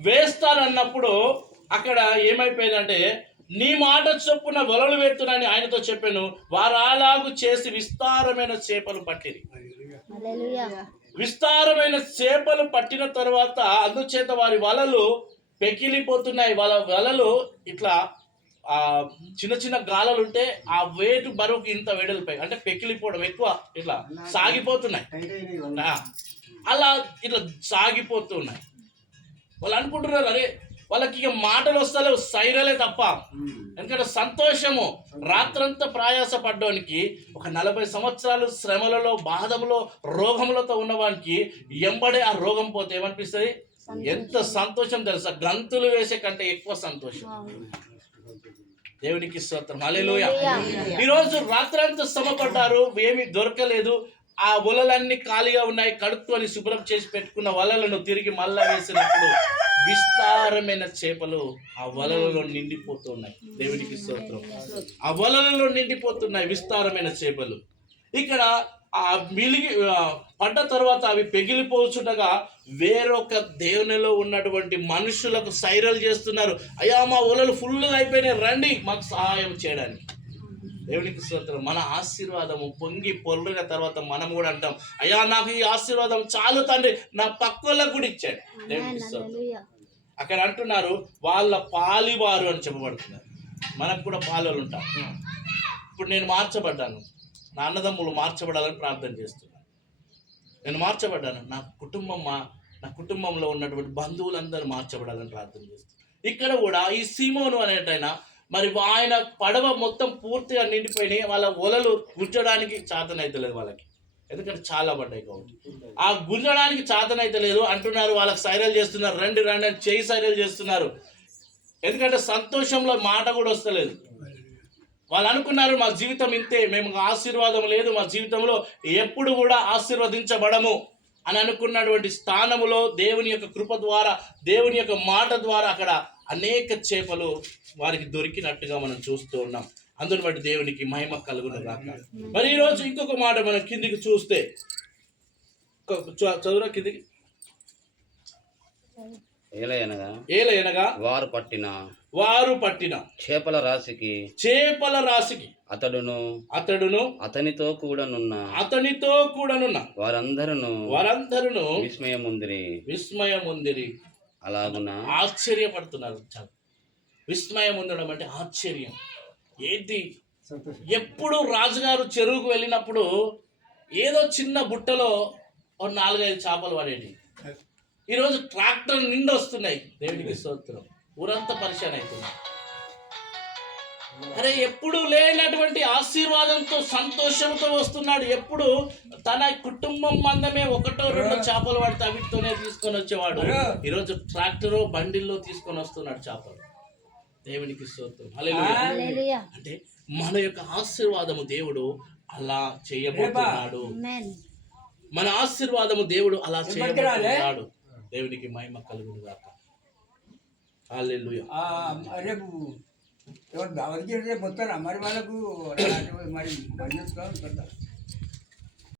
వేస్తానన్నప్పుడు అక్కడ ఏమైపోయిందంటే, నీ మాట చొప్పున వలలు వేత్తునని ఆయనతో చెప్పాను. వారు అలాగు చేసి విస్తారమైన చేపలు పట్టిరి. విస్తారమైన చేపలు పట్టిన తర్వాత అందుచేత వారి వలలు పెకిలిపోతున్నాయి. వాళ్ళ వలలు ఇట్లా చిన్న చిన్న గాలలు ఉంటే ఆ వేటు బరువుకి ఇంత వెడల్పాయి, అంటే పెకిలిపోవడం ఎక్కువ, ఇట్లా సాగిపోతున్నాయి. అలా ఇట్లా సాగిపోతున్నాయి. వాళ్ళు అనుకుంటున్నారు, అరే వాళ్ళకి ఇక మాటలు వస్తలేవు, సైరలే తప్ప. ఎందుకంటే సంతోషము, రాత్రంతా ప్రయాస పడ్డానికి, ఒక 40 సంవత్సరాలు శ్రమలలో, బాధములో, రోగములతో ఉన్నవానికి ఎంబడే ఆ రోగం పోతే ఏమనిపిస్తుంది? ఎంత సంతోషం తెలుసా? గంతులు వేసే కంటే ఎక్కువ సంతోషం. దేవునికి స్తోత్రం, హల్లెలూయా. ఈరోజు రాత్రంతా శ్రమపడ్డారు, ఏమీ దొరకలేదు. ఆ వలలన్నీ ఖాళీగా ఉన్నాయి. కడుక్కొని శుభ్రం చేసి పెట్టుకున్న వలలను తిరిగి మళ్ళా వేసినప్పుడు విస్తారమైన చేపలు ఆ వలలలో నిండిపోతున్నాయి. దేవునికి స్తోత్రం. ఆ వలలలో నిండిపోతున్నాయి విస్తారమైన చేపలు. ఇక్కడ ఆ పడ్డ తర్వాత అవి పెగిలిపోచుండగా వేరొక దేవునిలో ఉన్నటువంటి మనుషులకు సైరలు చేస్తున్నారు. అయ్యా, మా వలలు ఫుల్గా అయిపోయినాయి, రండి మాకు సహాయం చేయడానికి. దేవునికి స్తోత్రం. మన ఆశీర్వాదము పొంగి పొర్లిన తర్వాత మనం కూడా అంటాం, అయ్యా నాకు ఈ ఆశీర్వాదం చాలు తండ్రి, నా పక్కలకు కూడా ఇచ్చాడు. దేవునికి స్తోత్రం. అక్కడ అంటున్నారు వాళ్ళ పాలివారు అని చెప్పబడుతున్నారు. మనకు కూడా పాలలు ఉంటాం. ఇప్పుడు నేను మార్చబడ్డాను, నా అన్నదమ్ములు మార్చబడాలని ప్రార్థన చేస్తున్నాను. నేను మార్చబడ్డాను, నా కుటుంబంలో ఉన్నటువంటి బంధువులందరూ మార్చబడాలని ప్రార్థన చేస్తున్నాను. ఇక్కడ కూడా ఈ సీమోను అనేటైనా మరి ఆయన పడవ మొత్తం పూర్తిగా నిండిపోయినాయి. వాళ్ళ ఒలలు గుంజడానికి చేతనైతలేదు వాళ్ళకి, ఎందుకంటే చాలా పడ్డాయి కాబట్టి. ఆ గుంజడానికి చేతనైతలేదు అంటున్నారు. వాళ్ళకి సైరలు చేస్తున్నారు, రండి రండి అని చేయి సైరలు చేస్తున్నారు. ఎందుకంటే సంతోషంలో మాట కూడా వస్తలేదు. వాళ్ళు అనుకున్నారు మా జీవితం ఇంతే, మేము ఆశీర్వాదం లేదు, మా జీవితంలో ఎప్పుడు కూడా ఆశీర్వదించబడము అని అనుకున్నటువంటి స్థానములో దేవుని యొక్క కృప ద్వారా, దేవుని యొక్క మాట ద్వారా అక్కడ అనేక చేపలు వారికి దొరికినట్టుగా మనం చూస్తూ ఉన్నాం. అందుని బట్టి దేవునికి మహిమ కలుగును గాక. మరి ఈరోజు ఇంకొక మాట మనం కిందికి చూస్తే, చదువురా కిందికి. ఏలయనగా వారు పట్టిన చేపల రాశికి అతడును అతనితో కూడానున్న వారందరూ విస్మయముందిరి. అలాగున ఆశ్చర్యపడుతున్నారు. విస్మయం ఉండడం అంటే ఆశ్చర్యం. ఏంటి? ఎప్పుడు రాజుగారు చెరువుకు వెళ్ళినప్పుడు ఏదో చిన్న బుట్టలో 4-5 చేపలు పడేటి. ఈరోజు ట్రాక్టర్ నిండి వస్తున్నాయి. దేవునికి స్తోత్రం. ఊరంతా పరిశాన్ అవుతుంది. అరే ఎప్పుడు లేనటువంటి ఆశీర్వాదంతో, సంతోషంతో వస్తున్నాడు. ఎప్పుడు తన కుటుంబం మందమే 1-2 చేపలు పడితే అవిటితోనే తీసుకొని వచ్చేవాడు. ఈరోజు ట్రాక్టరు బండిల్లో తీసుకొని వస్తున్నాడు చేపలు. దేవునికి స్తోత్రం, హల్లెలూయా. అంటే మన యొక్క ఆశీర్వాదము దేవుడు అలా చేయబోతున్నాడు. మన ఆశీర్వాదము దేవుడు అలా చేయబోతున్నాడు. దేవునికి మహిమ కలుగును గాక. హల్లెలూయా. రేపు ఎవరు దావత్ రేపు వస్తారా మరి? వాళ్ళకు మరి